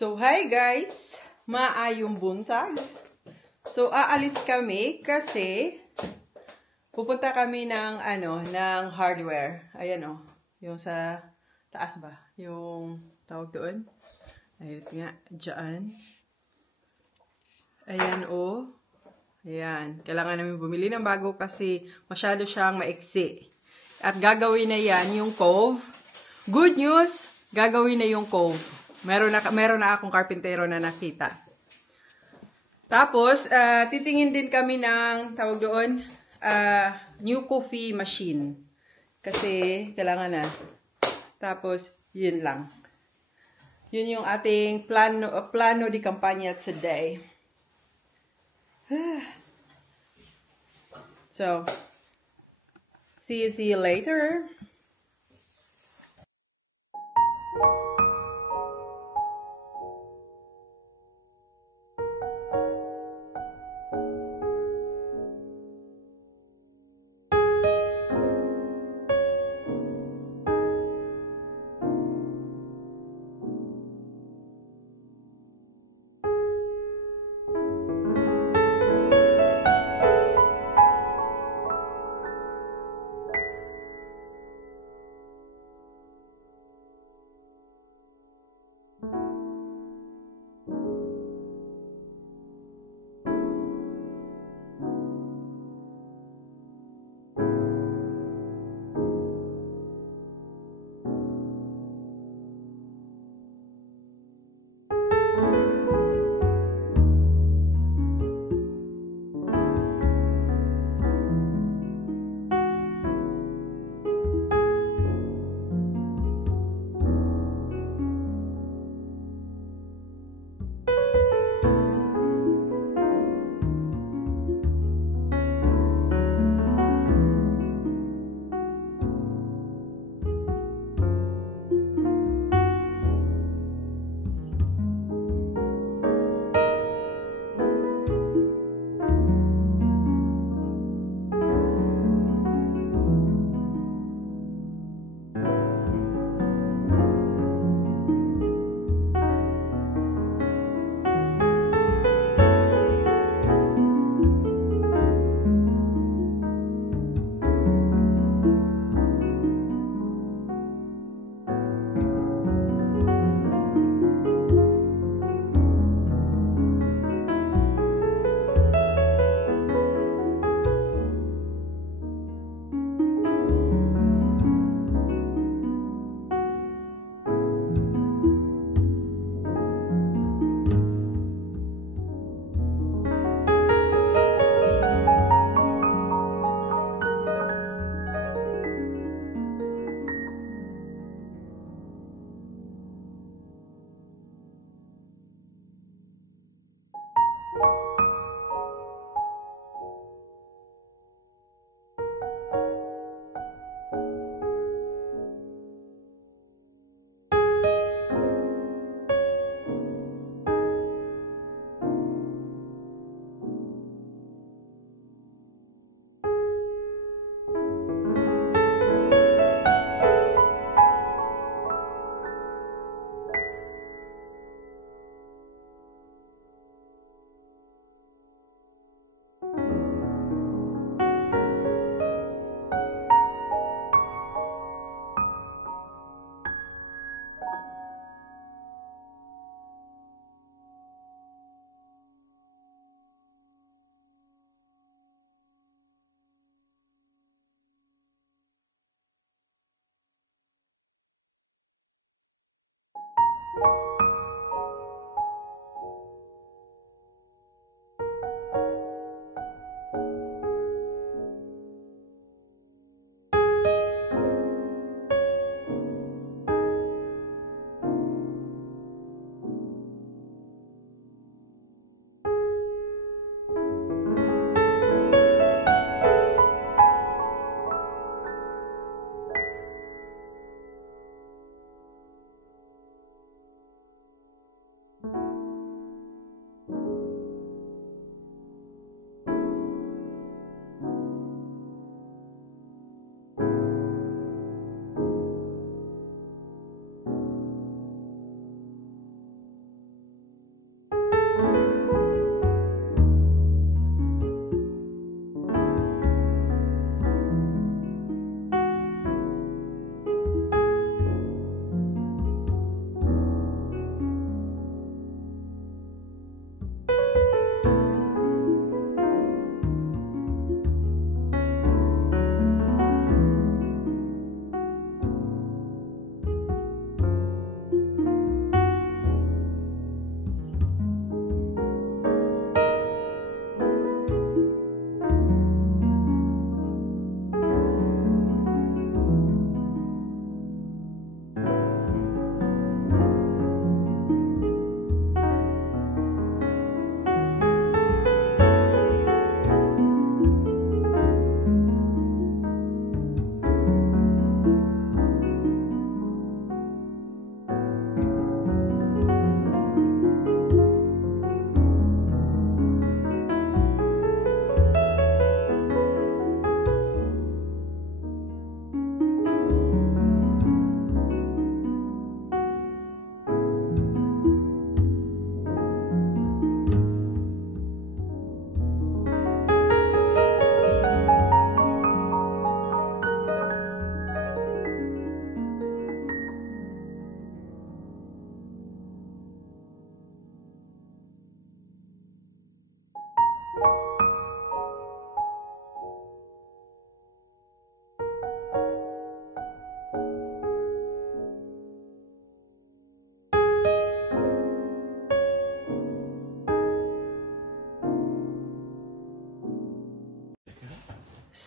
So, hi guys! Maayong buntag. So, aalis kami kasi pupunta kami ng ng hardware. Ayan yung sa taas ba? Yung tawag doon. Ayun nga, dyan. Ayan Ayan. Kailangan namin bumili ng bago kasi masyado siyang maiksi. At gagawin na yan yung cove. Good news! Gagawin na yung cove. Meron na akong karpintero na nakita. Tapos, titingin din kami ng, tawag doon, new coffee machine. Kasi, kailangan na. Tapos, yun lang. Yun yung ating plano di kampanya today. So, see you later.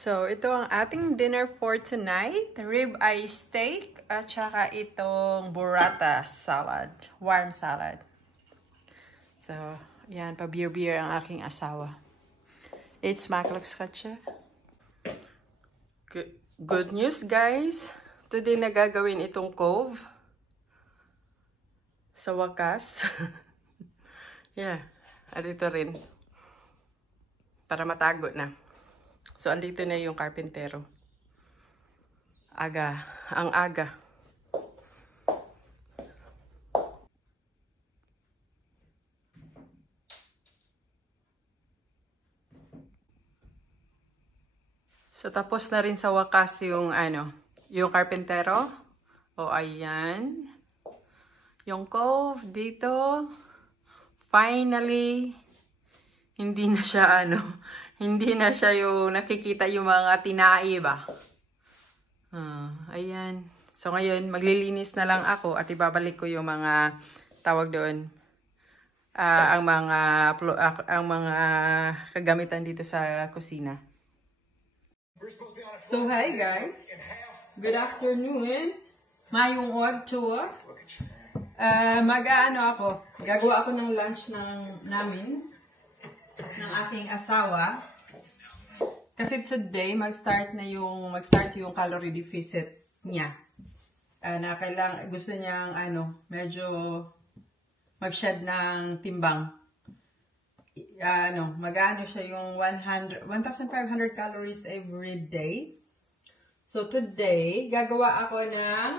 So, ito ang ating dinner for tonight. Rib-eye steak at saka itong burrata salad. Warm salad. So, yan. Pa-beer-beer ang aking asawa. It's Maclox Katsa. Good news, guys. Today na gagawin itong cove. Sa wakas. Yeah. At ito rin. Para matago na. So, andito na yung karpentero. Ang aga. So, tapos na rin sa wakas yung yung karpentero. O, ayan. Yung cove dito. Finally, hindi na siya hindi na siya yung nakikita yung mga tinai ba. Ayan. So ngayon, maglilinis na lang ako at ibabalik ko yung mga tawag doon. Ang mga kagamitan dito sa kusina. So hi guys. Good afternoon. Mayong odd-tour. Ako. Gagawa ako ng lunch namin. Ng aking asawa. Kasi today, mag-start yung calorie deficit niya. Na gusto niyang, medyo mag-shed ng timbang. Siya yung 1,500 calories every day. So today, gagawa ako ng,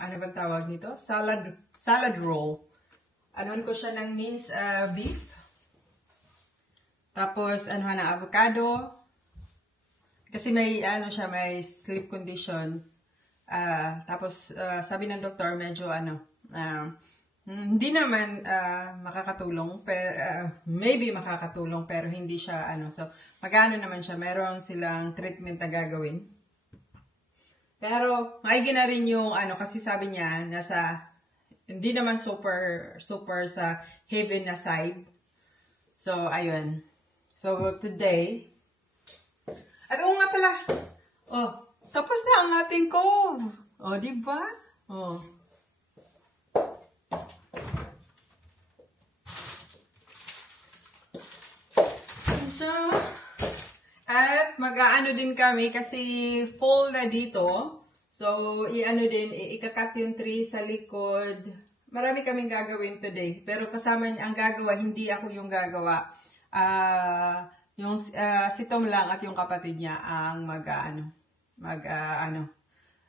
ano bang tawag nito? Salad roll. Anuhan ko siya ng minced beef. Tapos, anuhan ng avocado. Kasi may sleep condition. Tapos, sabi ng doktor, medyo hindi naman makakatulong. Maybe makakatulong, pero hindi siya, So, naman siya. Meron silang treatment na gagawin. Pero, maigi na rin yung, kasi sabi niya, hindi naman super sa heavy na side. So, ayun. So, today. At nga pala. Tapos na ang ating cove. Diba? So, at mag-aano din kami kasi full na dito. So, ikakat yung tree sa likod. Marami kaming gagawin today. Pero kasama niya, ang gagawa, hindi ako yung gagawa. Si Tom lang at yung kapatid niya ang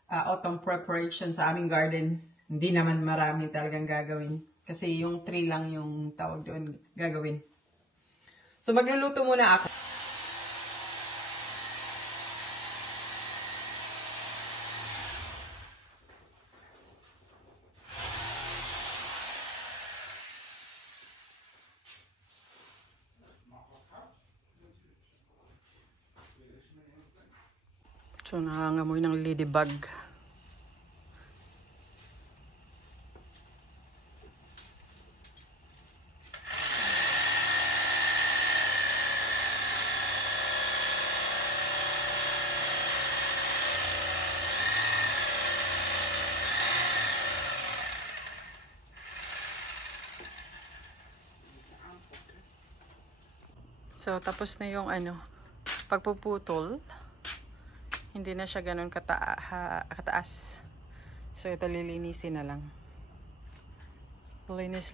autumn preparation sa aming garden. Hindi naman marami talagang gagawin. Kasi yung tree lang yung tawag doon gagawin. So, magluluto muna ako. So, nangangamoy ng ladybug. So, tapos na yung pagpuputol. Hindi na siya ganun kataas. So, ito lilinisin na lang. Linis.